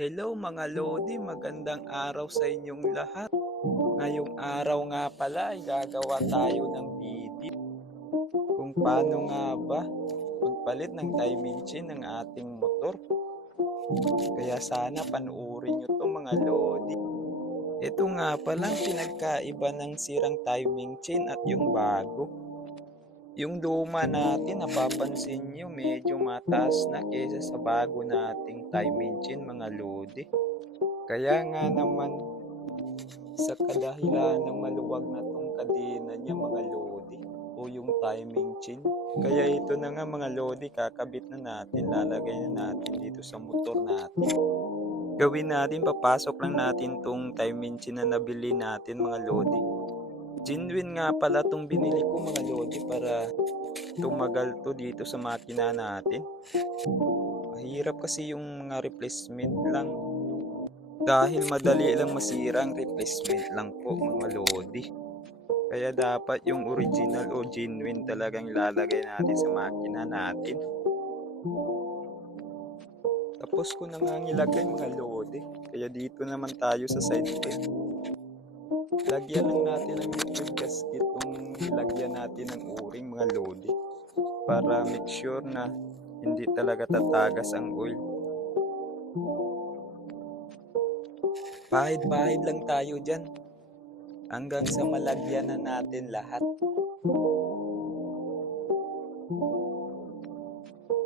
Hello mga Lodi, magandang araw sa inyong lahat. Ngayong araw nga pala ay gagawa tayo ng video kung paano nga ba magpalit ng timing chain ng ating motor. Kaya sana panuorin nyo to mga Lodi. Ito nga palang pinagkaiba ng sirang timing chain at yung bago. Yung luma natin, napapansin nyo, medyo mataas na kaysa sa bago nating timing chain mga Lodi. Kaya nga naman, sa kadahilan ng maluwag na tong kadena niya mga lodi o yung timing chain. Kaya ito na nga mga lodi, kakabit na natin, lalagay na natin dito sa motor natin. Gawin natin, papasok lang natin tong timing chain na nabili natin mga lodi. Genuine nga pala tong binili ko mga lodi para tumagal to dito sa makina natin. Mahirap kasi yung mga replacement lang. Dahil madali lang masira ang replacement lang po mga lodi. Kaya dapat yung original o genuine talagang ilalagay natin sa makina natin. Tapos ko na nga nilagay mga lodi. Kaya dito naman tayo sa side plate. Lagyan lang natin ng liquid gasket kung nilagyan natin ng o-ring mga lodi. Para make sure na hindi talaga tatagas ang oil. Pahid-pahid lang tayo dyan. Hanggang sa malagyan na natin lahat.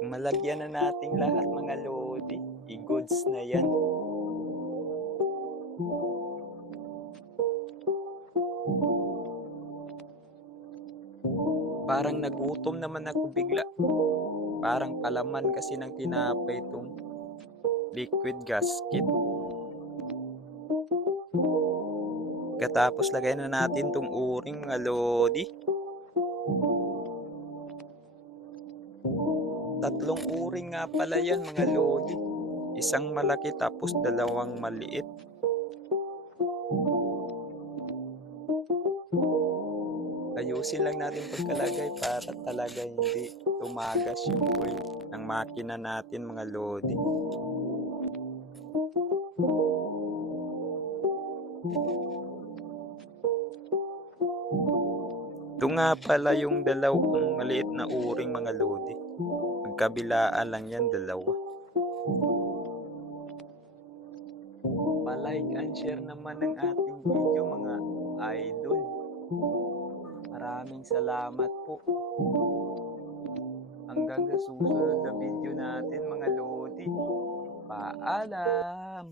Malagyan na natin lahat mga lodi. I-goods na yan. Parang nagutom naman ako bigla. Parang palaman kasi ng tinapay itong liquid gasket. Katapos lagay na natin itong o-ring mga lodi. Tatlong o-ring nga pala yan mga lodi. Isang malaki tapos dalawang maliit. Ayusin lang natin pagkalagay para talaga hindi tumagas yung oil ng makina natin mga lodi. Ito nga pala yung dalawang maliit na o-ring mga lodi. Magkabilaan lang yan, dalawa. Pa-like and share naman ng ating video mga idol. Maraming salamat po. Hanggang sa susunod na video natin mga lodi. Paalam!